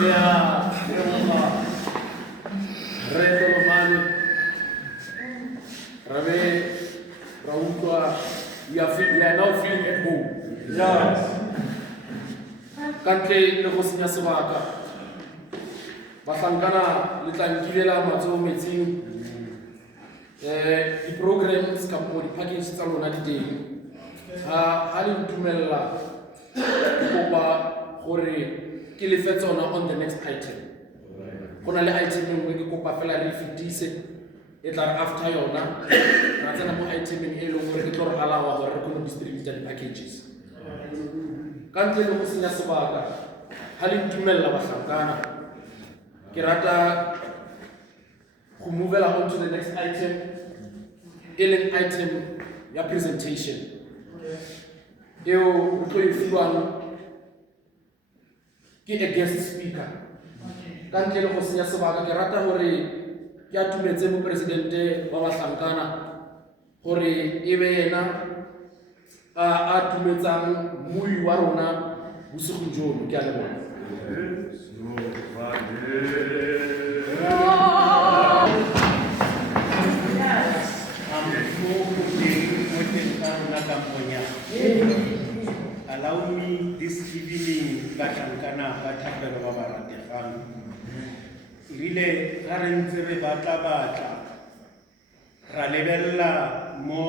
You are now feeling at home. Yes. Kantle le go senya sebaka. Bahlankana le tla nkilela matsoho metsing. Di programs kapo di package tsa lona di teng. Ha le ntumella kopa gore ke le fe tsona on the next item. Gona le item engwe ke kopa fela re fetise e tla after yona ra tsena mo item e leng gore ke tlo re alawa gore re kgone distributor di packages. Ka ntle le go senya sebaka ha le ntumella bahlankana ke rata go movela on to the next item e leng item ya presentation eo o tlo e fiwang ke a guest speaker. Ka ntle le go senya sebaka ke rata gore ke atumetse mo presidente wa bahlankana gore e be yena a atumetsang mui wa rona bosigo jono. Ke a leboga. Allow me this evening bahlankana ba thapelo ba barategang rile ga re ntse re batla ra lebella mo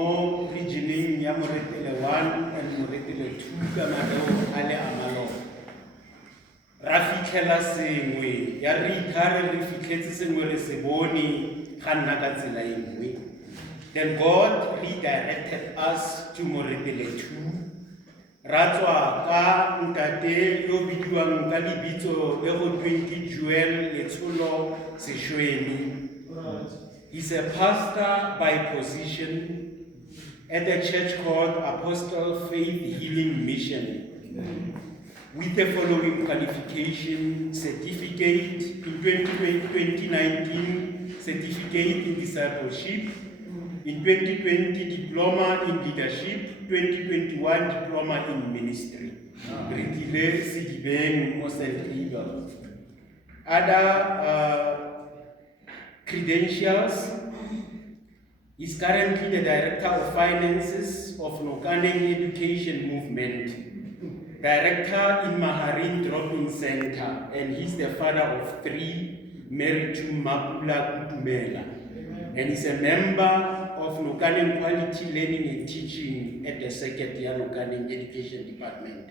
regioneng ya Moretele 1 and Moretele 2 ka mareo a le amalo ra fitlhela sengwe ya re ikare re fitlhetse sengwe re se bone ga nna ka tsela e nngwe. Then God redirected us to Moretele 2. Ratswa ka ntate yo bidiwang ka lebitso le go 20 Joel Letsholo Seshweni. He's a pastor by position at a church called Apostle Faith Healing Mission with the following qualification: certificate in 2019, certificate in discipleship, in 2020 diploma in leadership, 2021 diploma in ministry. Brekile Sidibeng Mosel. Other credentials: is currently the Director of Finances of Nokaneng Education Movement, Director in Maharin Drop-In Center, and he's the father of 3, married to Mapula Kutumela, and is a member of Nokaneng Quality Learning and Teaching at the Secretary Nokaneng Education Department.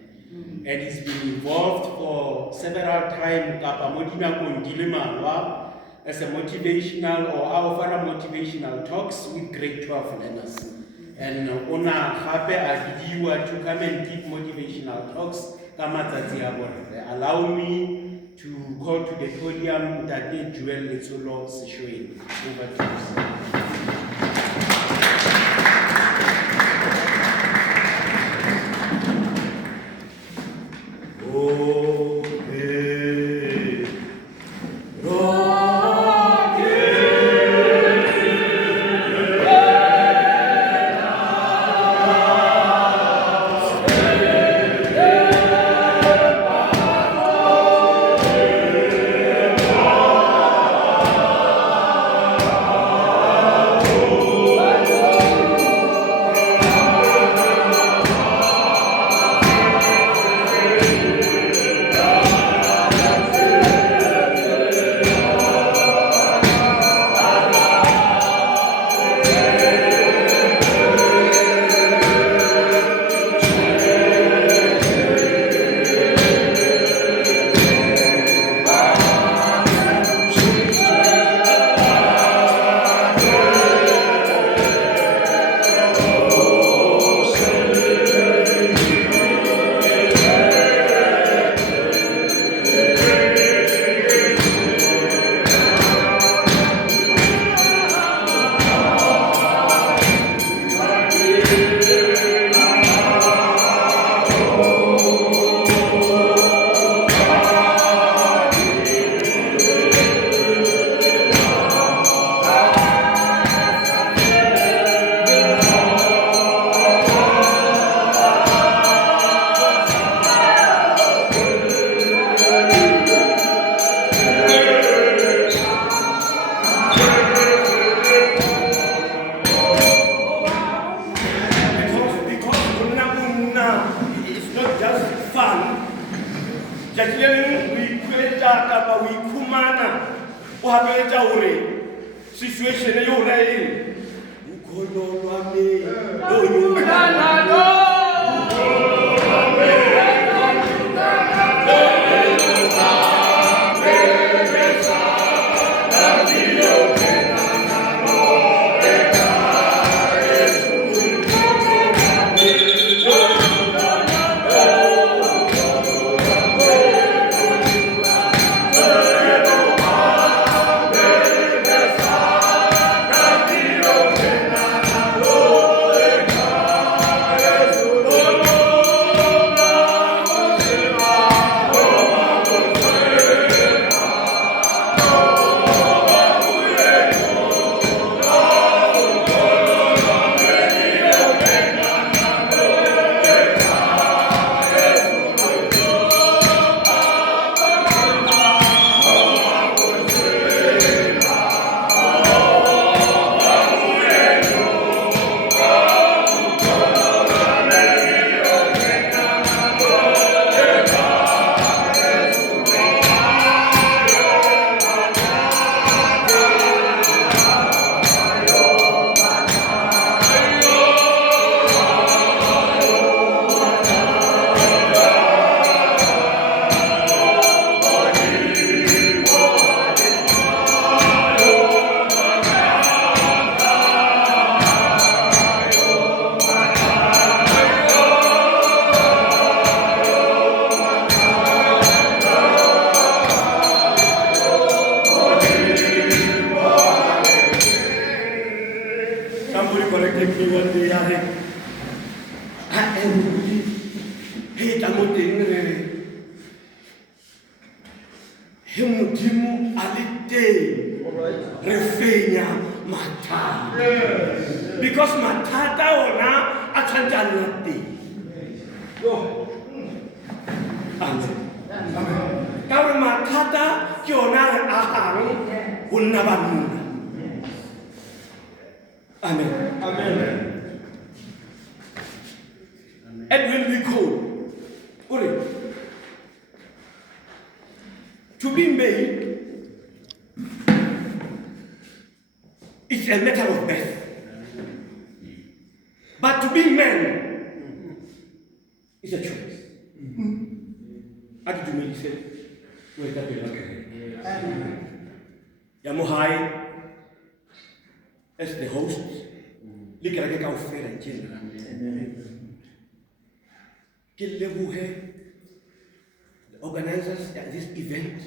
And he's been involved for several times as a motivational or our motivational talks with grade 12 learners. And Ona Hape Agidiwa to come and give motivational talks. Allow me to call to the podium Tate Joel Letsholo Seshweni. Over to you, sir. Oh it's not just fun. Jadian we create kapa we kumana o habeta ore situation e yo re ukololwa me o yo because matata ona atlanta nati amen ka matata ke ona re ahang ho nna banna amen amen Edwin Nicole to be made is a matter of birth. But to be man is a choice. Ati tumelise weka bila kare. Yamuhai as the host. Likara ke ka ofera njena. Ke lebuhe the organizers at this event.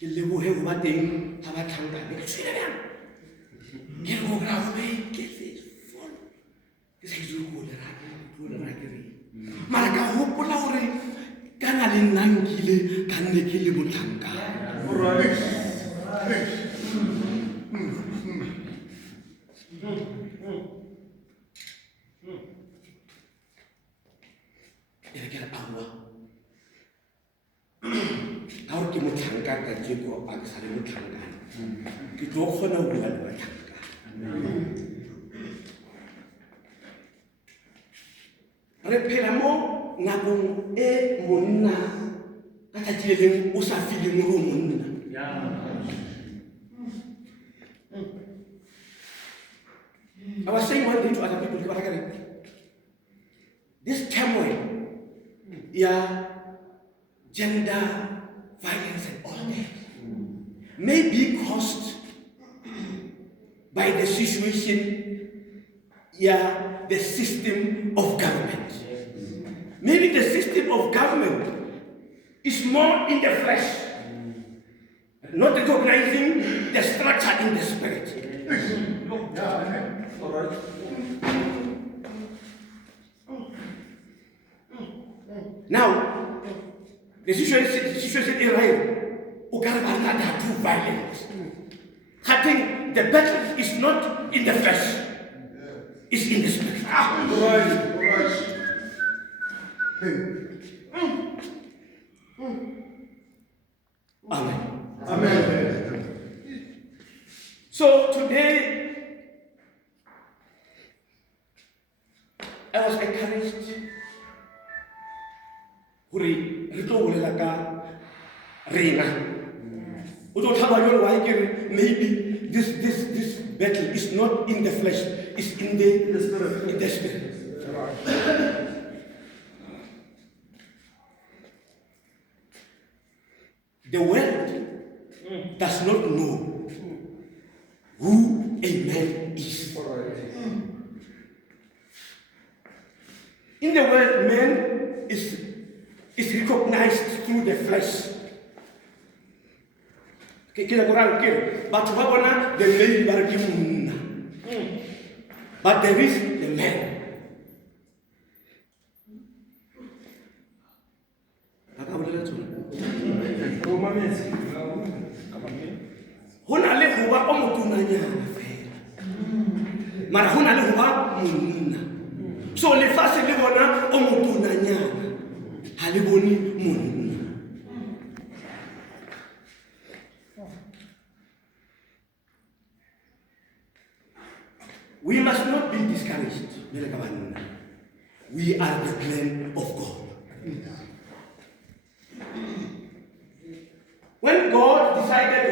Ke lebuhe ba teng ha ba tlhanka ke tswela bjang. Ke go gra go be ke se fol. Ke se go go le ra ke re. Mara ka hopola hore kana le nnankile ka nne ke le botlhanka. How ke motlhanka ka jeko a ke sa le motlhanka ke tlo kgona ho bua le batlhanka re phela mo nakong e monna ka tsatsi le leng o sa file mo monna I was saying one day to other people, this turmoil, gender violence and all that may be caused by the situation, the system of government. Maybe the system of government is more in the flesh, not recognizing the structure in the spirit. All right. Now, the situation in Israel, Ugarabana are too violent. I think the battle is not in the flesh, it's in the spirit. All right. Amen. Amen. So today, I was was encouraged. Hore re tlo bolela ka rena. O tlo tlhaba jwale why ke re maybe this battle is not in the flesh, it's in the spirit. In the spirit. The world does not know who a man is. In the world, man is recognized through the flesh. But but there is the man. Hona le hoba o motunanyana fela. Mara hona le hoba monna. So le fase le bona o motunanyana. Ha le bone monna. We must not be discouraged. We are the plan of God. When God decided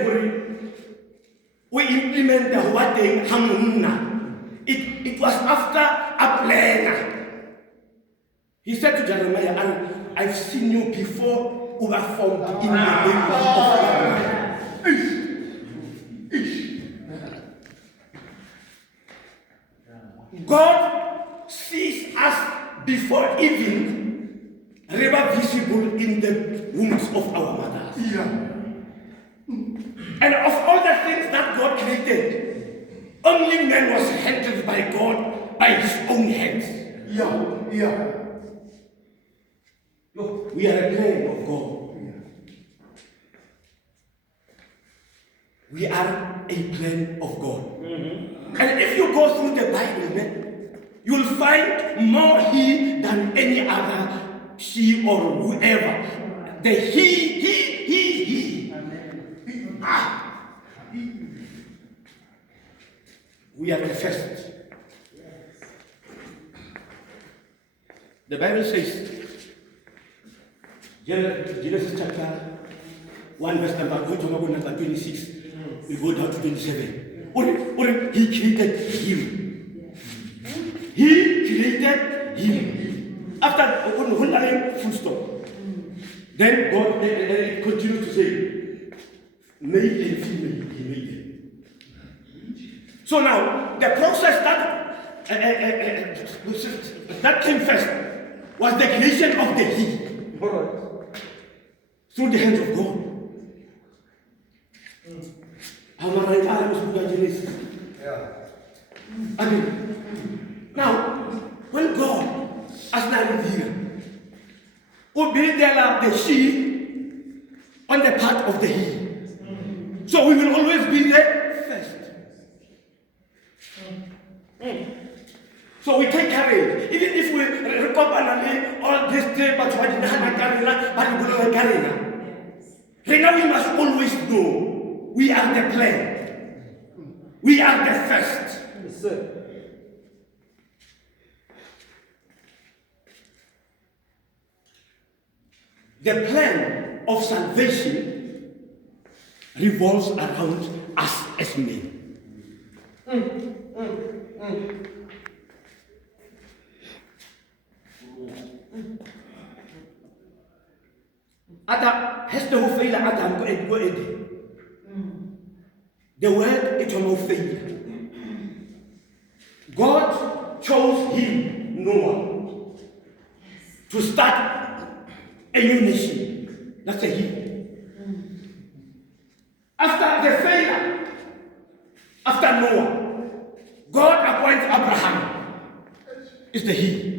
we implement the Huateng Hamunna, it was after a plan. He said to Jeremiah, I've seen you before who are formed in the name of God. God sees us before even ever visible in the wombs of our mothers. And of all the things that God created, only man was handled by God by his own hands. Look, we are a plan of God. We are a plan of God. And if you go through the Bible, you will find more he than any other she or whoever. The he. We are the first. The Bible says, Genesis chapter 1 verse number 26, we go down to 27. He created him. He created him. After full stop. Then God continues to say, male and female, he made them. So now, the process that came first was the creation of the he. Through the hands of God. Now, when God has now here, will be there the she on the part of the he. So we will always be there first. So we take courage, even if we recover all this day, but we must always know we are the plan. We are the first. Yes, sir. The plan of salvation revolves around us as men. Ada has to fail Adam go Ede. The word it will fail. God chose him, Noah, to start a new nation. That's a he. After the failure, after Noah, God appoints Abraham. It's the he.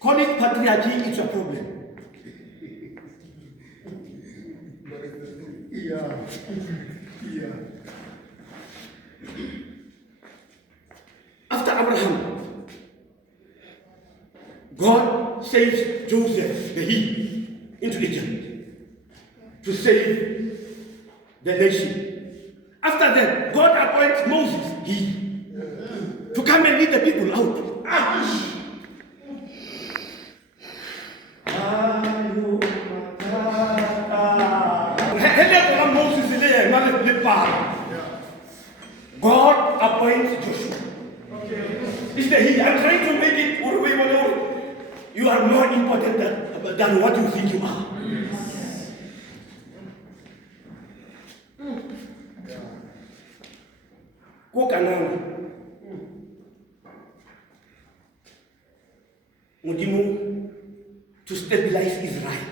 Call it patriarchy, it's a problem. After Abraham, God saves Joseph, the he, into Egypt to save the nation. After that, God appoints Moses, he. come and lead the people out. God appoints Joshua. Is that he? I'm trying to make it you are more important than what you think you are. Go Canaan. Mudimu to stabilize Israel.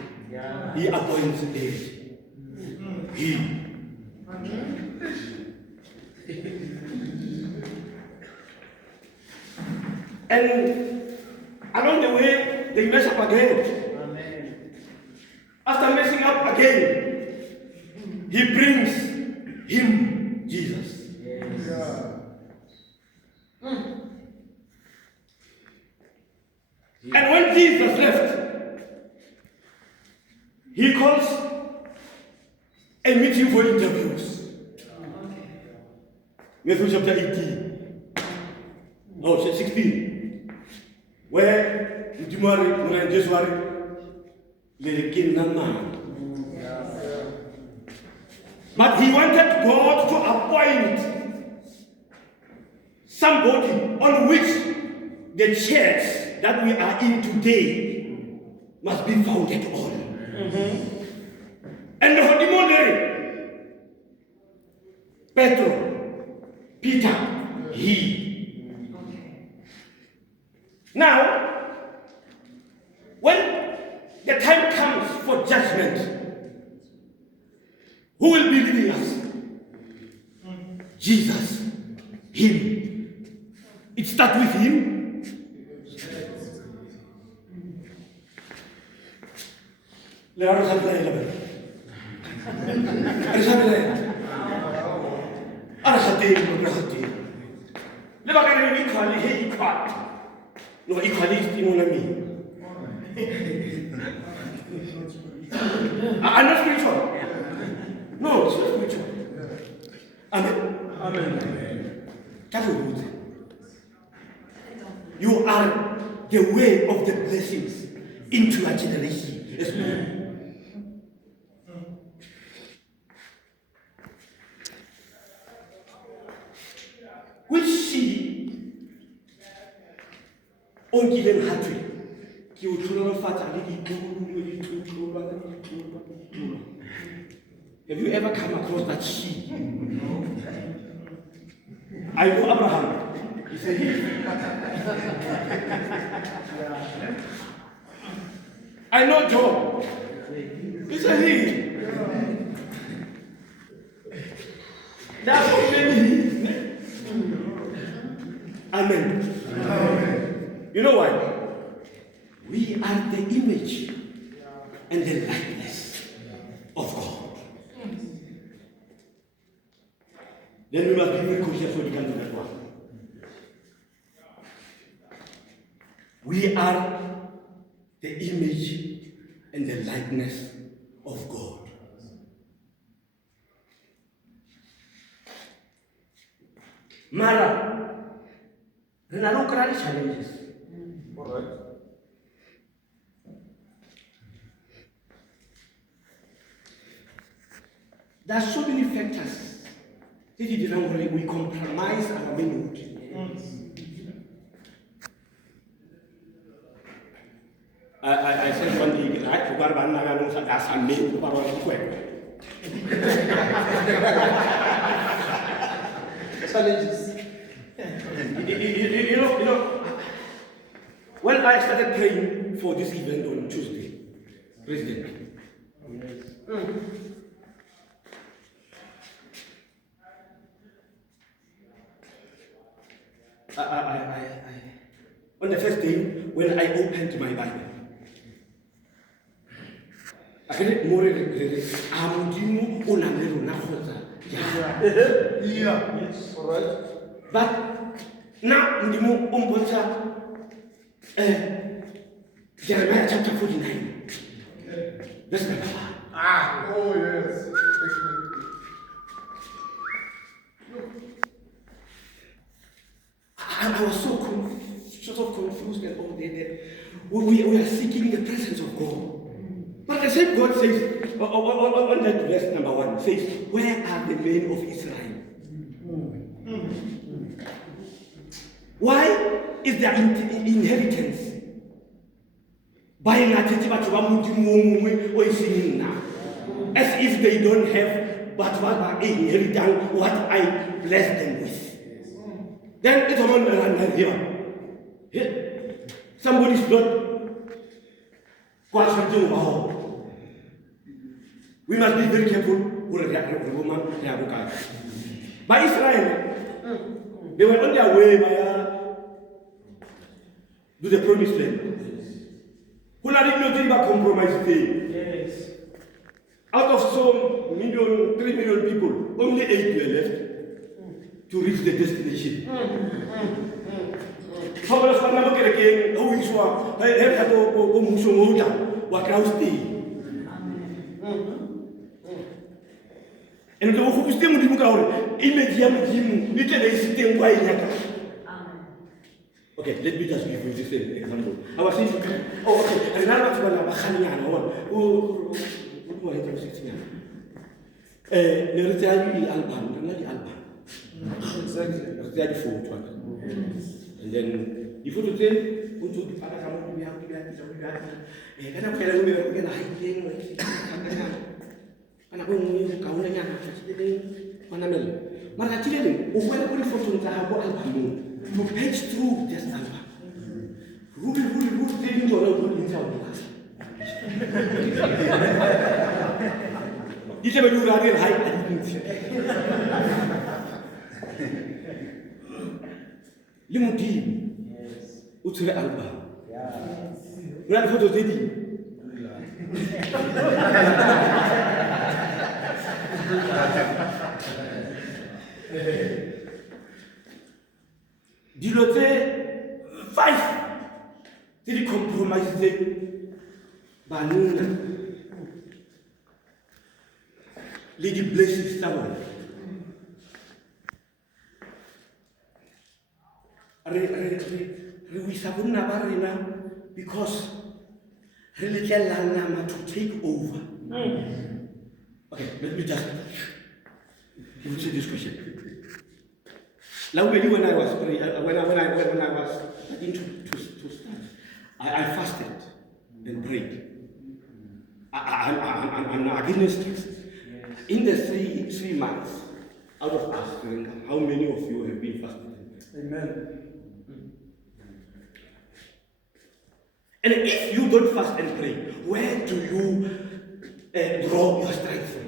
He appoints David. He. And along the way, they mess up again. After messing up again, he brings him Jesus. And when Jesus left, he calls a meeting for interviews. Matthew chapter 18. No, 16. Where Mujimari, Jesuari, but he wanted God to appoint somebody on which the church that we are in today must be founded on. And the Hodimone, Peter, he. Now, when the time comes for judgment, who will be leading us? Jesus, him. It starts with him. No, equality I'm not spiritual. No, it's not spiritual. Amen. That's good. You are the way of the blessings into your generation. Yes, ma'am. Which she on given hatred. Have you ever come across that she? I know Abraham. He said he. I know Job. He said he. That's what he. Amen. Amen. You know why? We are the image and the likeness of God. Then we must be very conscious when we come to that one. We are the image and the likeness of God. Mara, there are no current challenges. All right. There are so many factors that we compromise our manhood. I said one day, I forgot about that's a name about challenges. You know, when I started praying for this event on Tuesday, President, on the first day, when I opened my Bible, I read more yes, all right. But now, Jeremiah chapter 49. Verse number 5. Oh, yes. I was so confused and all that. We are seeking the presence of God. But the same God says, on that verse number 1, says, where are the men of Israel? Why is their inheritance? As if they don't have but what I inherit, what I bless them with. Then it's on here. Somebody's not. We must be very careful. By Israel, they were on their way to the promised land. Who not even compromise thing. Yes. Out of so 3 million people, only 8 were left to reach the destination. And the who still would look out, image him, little okay, let me just give you this example. I was saying, okay, and now what's and then if you say, go to the father, we have to to page through this album. Ruby, taking your own inside the last. You never do that in high. Limousin. Yes. Utsure Alba. Yes. Not photo dedi. Dilote 5. Did he compromise the banana? Lady blesses someone. Because to take over. Okay, let me just answer this question. When I was praying, when I was to start, I fasted and prayed. I'm against it. In the 3 months out of us, how many of you have been fasting? Amen. And if you don't fast and pray, where do you draw your strength from?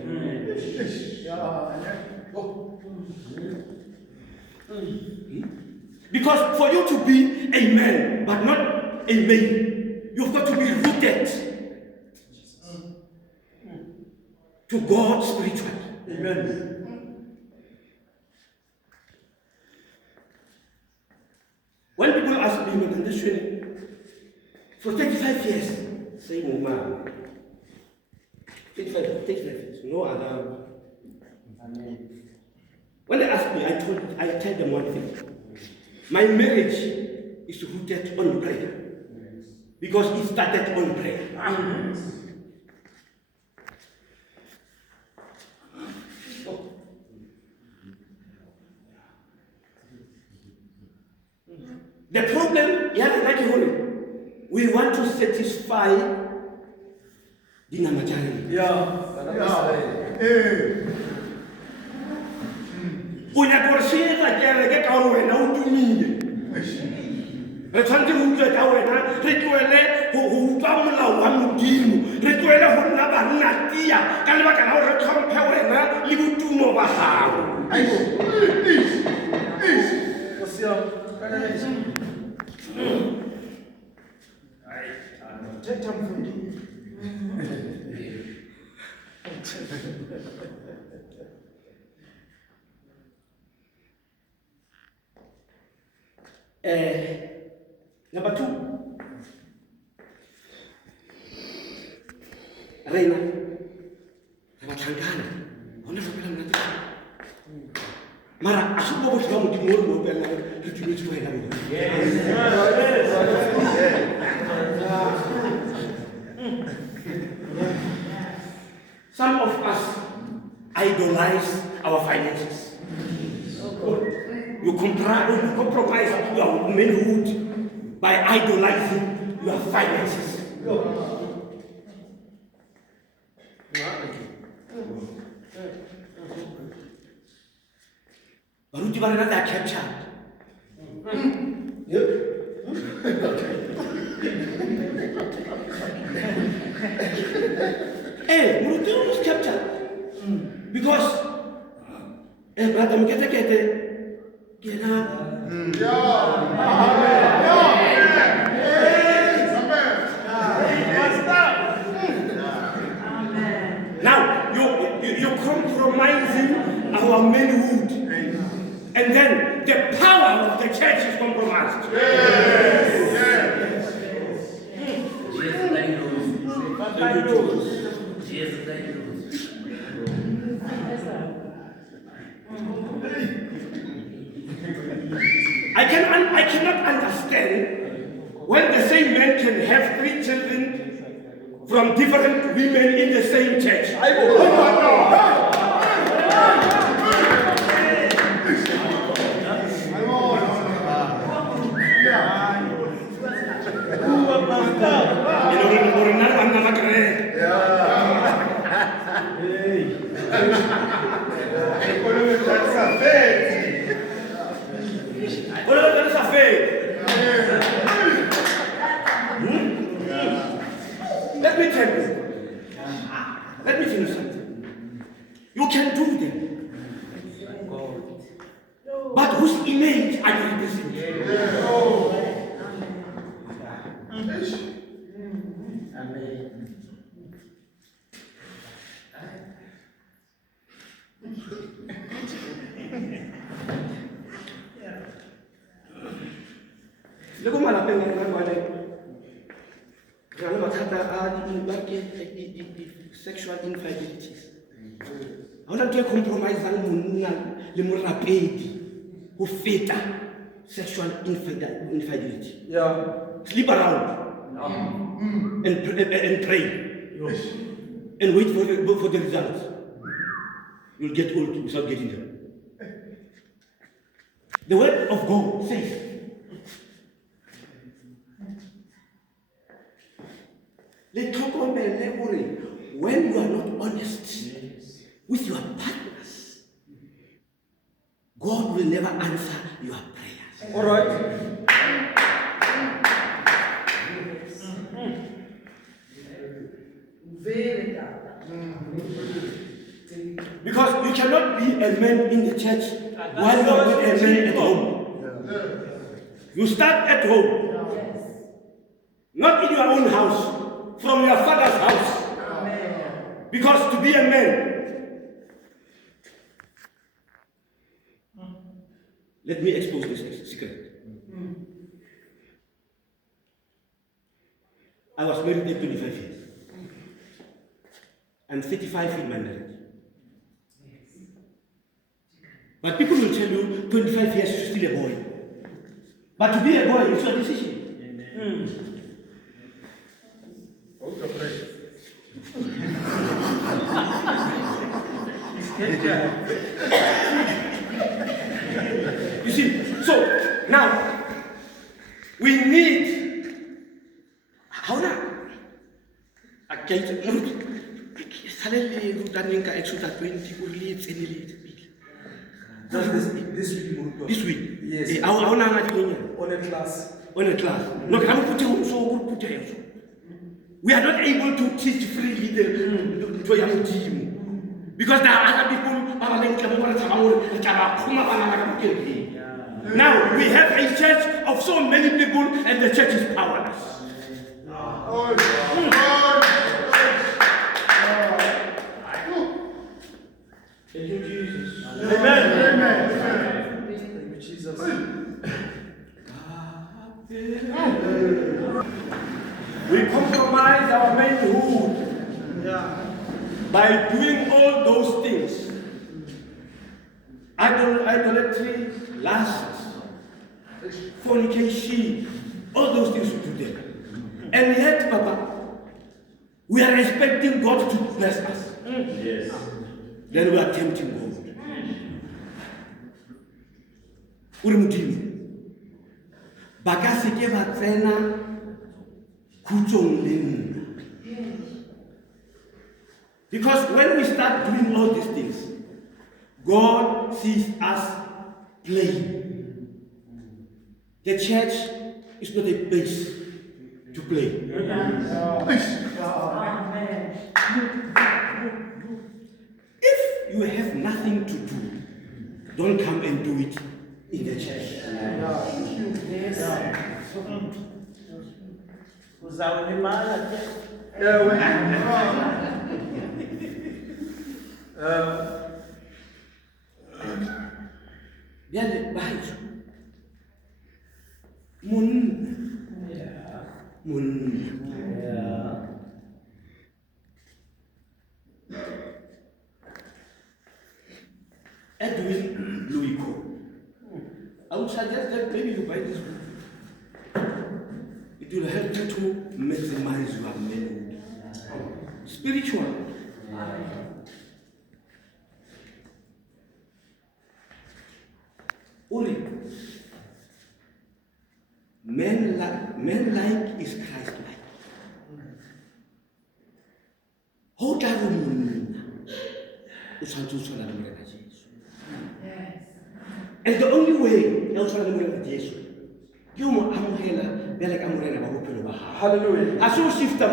Because for you to be a man, but not a maid, you've got to be rooted to God spiritually. Amen. When people ask me, and this for 35 years, say man. 35 years, no other. Amen. When they ask me, I tell them one thing. My marriage is rooted on prayer. Because it started on prayer. Amen. The problem, we want to satisfy the Namajari. Number 2, Reina, Mara, a se bo bo tla mo di mo mo pela re tumetse go hela bona. Some of us idolize our finances. You compromise your manhood by idolizing your finances. Baruti ba rena they are captured. Hey, Muruti was captured because brother Mkete now you're compromising our manhood, and then the power of the church is compromised. I cannot understand when the same man can have 3 children from different women in the same church. Let me tell you something. You can do them. But whose image are you representing? Look at my sexual infidelities. I want to compromise le morapedi who feta sexual infidelity. Sleep around and pray and wait for the results. You'll get old without getting them. The word of God says, when you are not honest with your partners, God will never answer your prayers. All right. Because you cannot be a man in the church while you are not a man at home. You start at home, not in your own house, from your father's house. Because to be a man, let me expose this secret. I was married at 25 years. I'm 35 in my marriage. But people will tell you 25 years you're still a boy. But to be a boy is your decision. Hold the breath. You see, so now we need how now? This week. Yes. On On a class. No, we are not able to teach freely the young team because there are other people. Now we have a church of so many people and the church is powerless. Thank you, Jesus. Amen. Thank you, Jesus. We compromise our manhood by doing all those things. Idol lust, fornication, all those things we do there. And yet, Papa, we are expecting God to bless us. Yes. Then we are tempting God. Uri Modimo, ba ka se ke ba tsena khutsong le nna. Because when we start doing all these things, God sees us playing. The church is not a place to play. If you have nothing to do, don't come and do it in the church. Bjale bahaeso, monna. Edwin Luiko. I would suggest that maybe you buy this book. It will help you to maximize your manhood. Spiritual. Uri. Men like is Christ-like. How do you mean? And the only way you can Jesus, you must hallelujah. As you shift the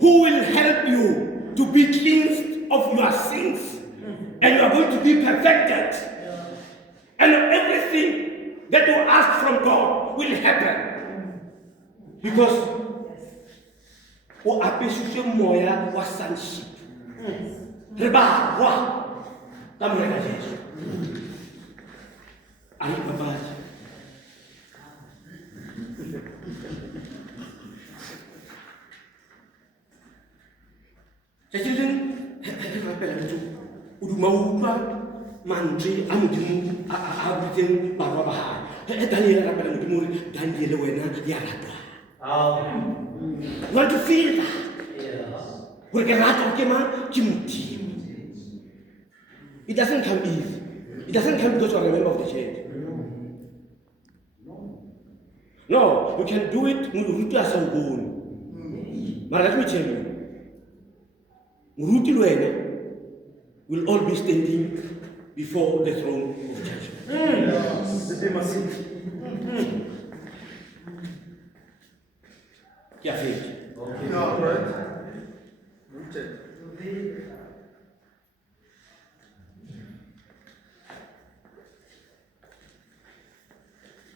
who will help you to be cleansed of your sins, and you are going to be perfected, and everything that you ask from God will happen, because o apesitswe moya wa sonship. Re ba wa ka moya ka Jesu. Ai baba. Children, rapela motho o duma utlwa mantswe a modimo a butseng barwa ba hae. Daniel rapela modimo hore Daniel wena ya ratwa. You want to feel that? Hore ke ratwa ke mang? Ke modimo. It doesn't come easy. It doesn't come because you are a member of the church. No, you can do it moruti a sa o bone. But let me tell you, Muruti Luene will all be standing before the throne of judgment. Yeah, faith.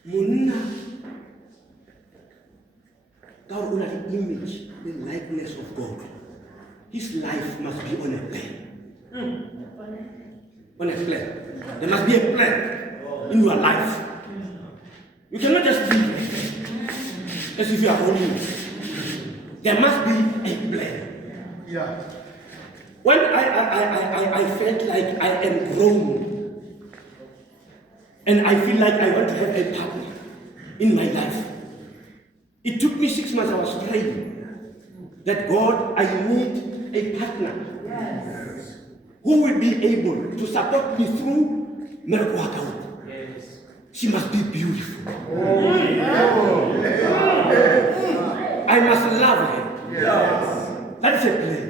Monna, God will have the image, the likeness of God. His life must be on a plan. On a plan. There must be a plan in your life. You cannot just live as if you are holding it. There must be a plan. Yeah. When I felt like I am grown, and I feel like I want to have a partner in my life, it took me 6 months. I was praying that God, I need a partner who will be able to support me through miracle workout. She must be beautiful. I must love her. That is a plan.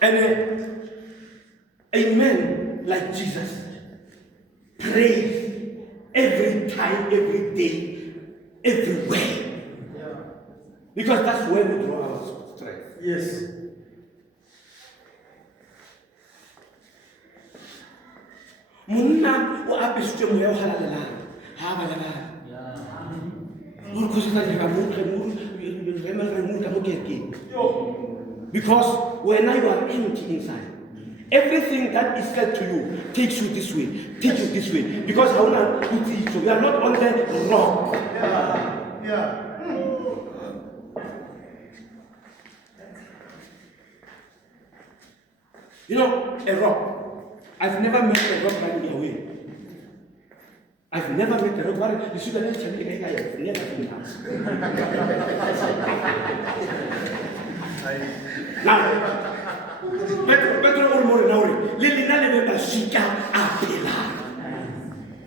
And a man like Jesus prays every time, every day, everywhere. Because that's where we draw our strength. Yes. Monna o apesitswe moya o halalela ha ba lala. O re khosetsa dira mo re mo ka mo kerkeng. Because when you are empty inside, everything that is said to you takes you this way, takes you this way. Because how now so we are not on the rock. Yeah. You know, a rock. I've never met a rock running away. I've never met a rock. You see the next time I have never been asked. Now,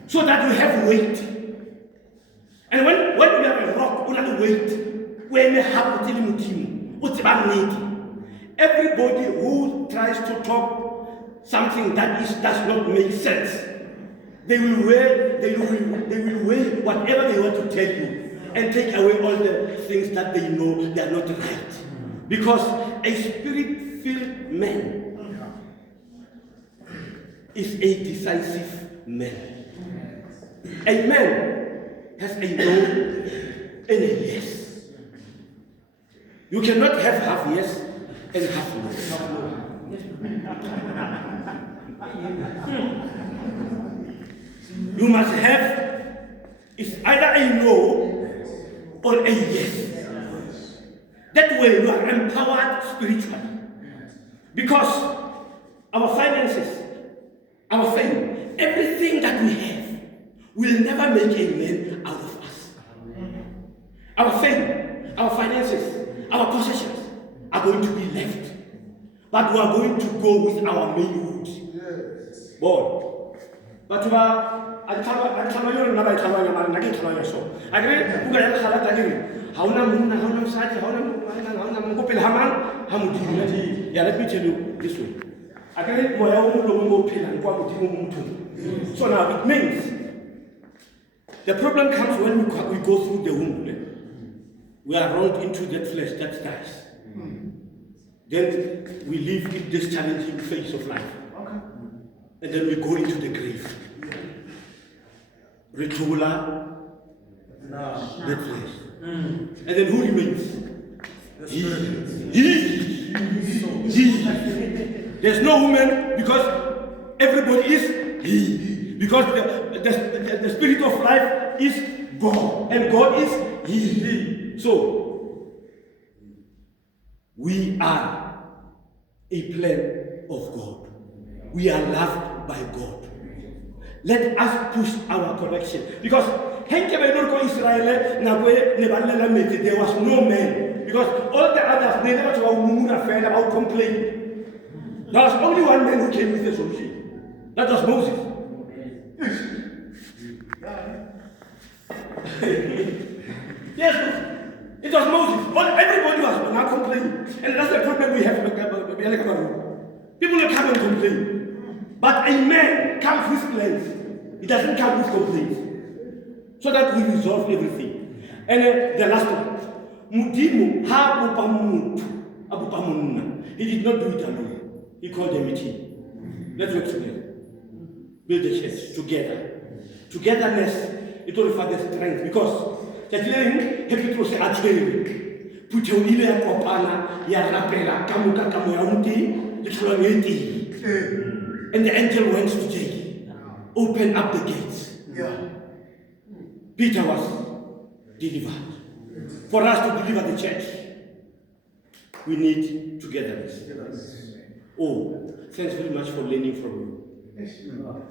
so that you have weight. And when you have a rock, you have weight. When you have everybody who tries to talk something that does not make sense, they will weigh whatever they want to tell you and take away all the things that they know they are not right. Because a spirit-filled man is a decisive man. A man has a no and a yes. You cannot have half yes and half no. You must have, it's either a no or a yes. That way you are empowered spiritually. Because our finances, our fame, everything that we have will never make a man out of us. Our fame, our finances, our possessions are going to be left. But we are going to go with our main roots. Yes. Boy. But we are let me tell you this way. So now it means the problem comes when we go through the womb. We are rolled into that flesh that dies. Then we live in this challenging phase of life. Okay. And then we go into the grave. Retula, that flesh. And then who remains? He. There's no woman because everybody is he. Because the spirit of life is God. And God is he. So, we are a plan of God. We are loved by God. Let us push our connection. Because there was no man. Because all the others, they never about complain. There was only one man who came with the solution. That was Moses. Yes, it was Moses. Everybody was now complaining. And that's the problem we have. People will come and complain. But a man comes with plans. He doesn't come with complaints. So that we resolve everything. And the last one. Mudimu he did not do it alone. He called a meeting. Let's work together. Build the church together. Togetherness, it will refer the strength. Because and the angel went to jail. Open up the gates. Yeah. Peter was delivered. For us to deliver the church, we need togetherness. Oh, thanks very much for learning from you.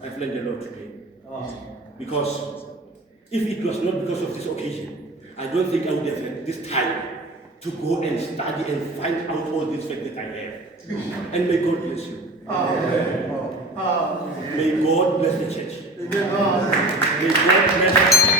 I've learned a lot today. Because if it was not because of this occasion, I don't think I would have had this time to go and study and find out all these facts that I have. And may God bless you. May God bless the church. May God bless